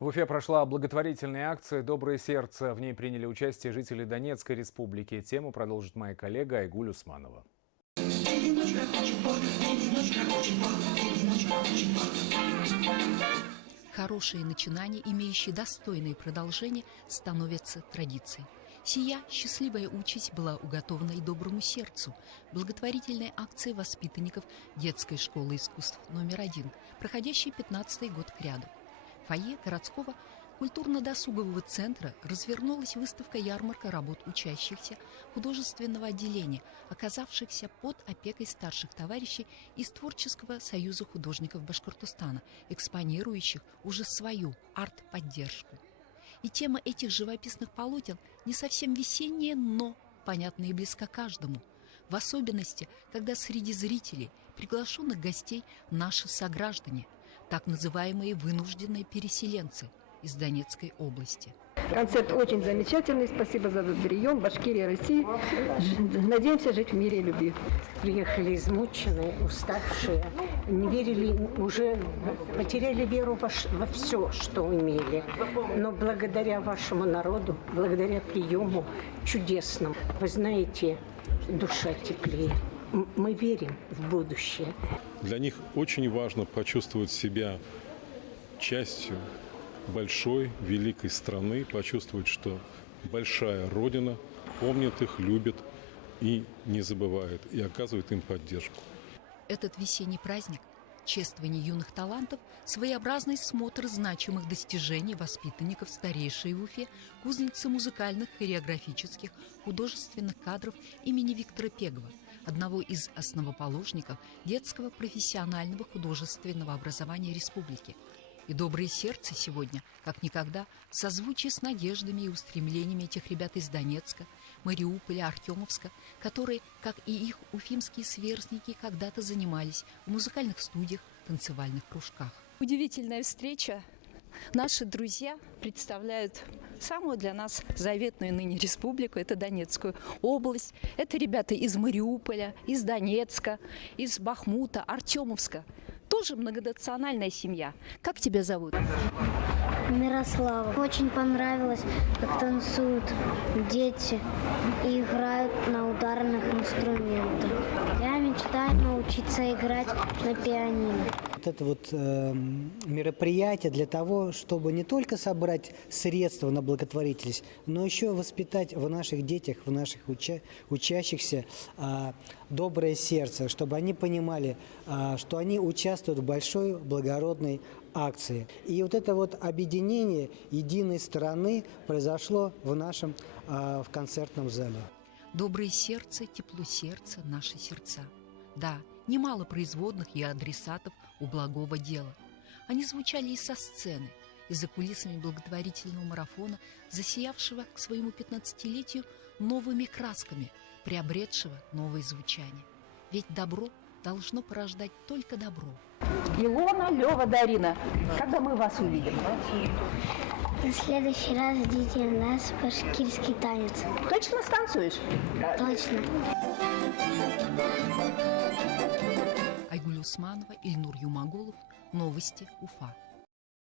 В Уфе прошла благотворительная акция «Доброе сердце». В ней приняли участие жители Донецкой республики. Тему продолжит моя коллега Айгуль Усманова. Хорошие начинания, имеющие достойное продолжение, становятся традицией. Сия счастливая участь была уготована и доброму сердцу. Благотворительная акция воспитанников детской школы искусств номер 1, проходящей 15-й год кряду. В фойе городского культурно-досугового центра развернулась выставка-ярмарка работ учащихся художественного отделения, оказавшихся под опекой старших товарищей из Творческого союза художников Башкортостана, экспонирующих уже свою арт-поддержку. И тема этих живописных полотен не совсем весенняя, но понятна и близка каждому. В особенности, когда среди зрителей, приглашенных гостей, наши сограждане, так называемые вынужденные переселенцы из Донецкой области. Концерт очень замечательный. Спасибо за прием. Башкирия, Россия. Надеемся жить в мире и любви. Приехали измученные, уставшие, не верили, уже потеряли веру во все, что имели. Но благодаря вашему народу, благодаря приему чудесному, вы знаете, душа теплее. Мы верим в будущее. Для них очень важно почувствовать себя частью большой, великой страны, почувствовать, что большая Родина помнит их, любит и не забывает, и оказывает им поддержку. Этот весенний праздник чествования юных талантов – своеобразный смотр значимых достижений воспитанников старейшей в Уфе кузницы музыкальных, хореографических, художественных кадров имени Виктора Пегова, одного из основоположников детского профессионального художественного образования республики. И доброе сердце сегодня, как никогда, в созвучии с надеждами и устремлениями этих ребят из Донецка, Мариуполя, Артемовска, которые, как и их уфимские сверстники, когда-то занимались в музыкальных студиях, танцевальных кружках. Удивительная встреча. Наши друзья представляют самую для нас заветную ныне республику, это Донецкую область. Это ребята из Мариуполя, из Донецка, из Бахмута, Артемовска. Тоже многонациональная семья. Как тебя зовут? Мирослава. Очень понравилось, как танцуют дети и играют на ударных инструментах. Я мечтаю научиться играть на пианино. Вот это вот мероприятие для того, чтобы не только собрать средства на благотворительность, но еще воспитать в наших детях, в наших учащихся доброе сердце, чтобы они понимали, что они участвуют в большой благородной акции. И вот это вот объединение единой страны произошло в нашем в концертном зале. Доброе сердце, тепло сердца, наши сердца. Да, немало производных и адресатов у благого дела. Они звучали и со сцены, и за кулисами благотворительного марафона, засиявшего к своему 15-летию новыми красками, приобретшего новое звучание. Ведь добро должно порождать только добро. Илона, Лева, Дарина, когда мы вас увидим? В следующий раз ждите нас башкирский танец. Точно станцуешь? Точно. Айгуль Усманова, Ильнур Юмагулов. Новости Уфа.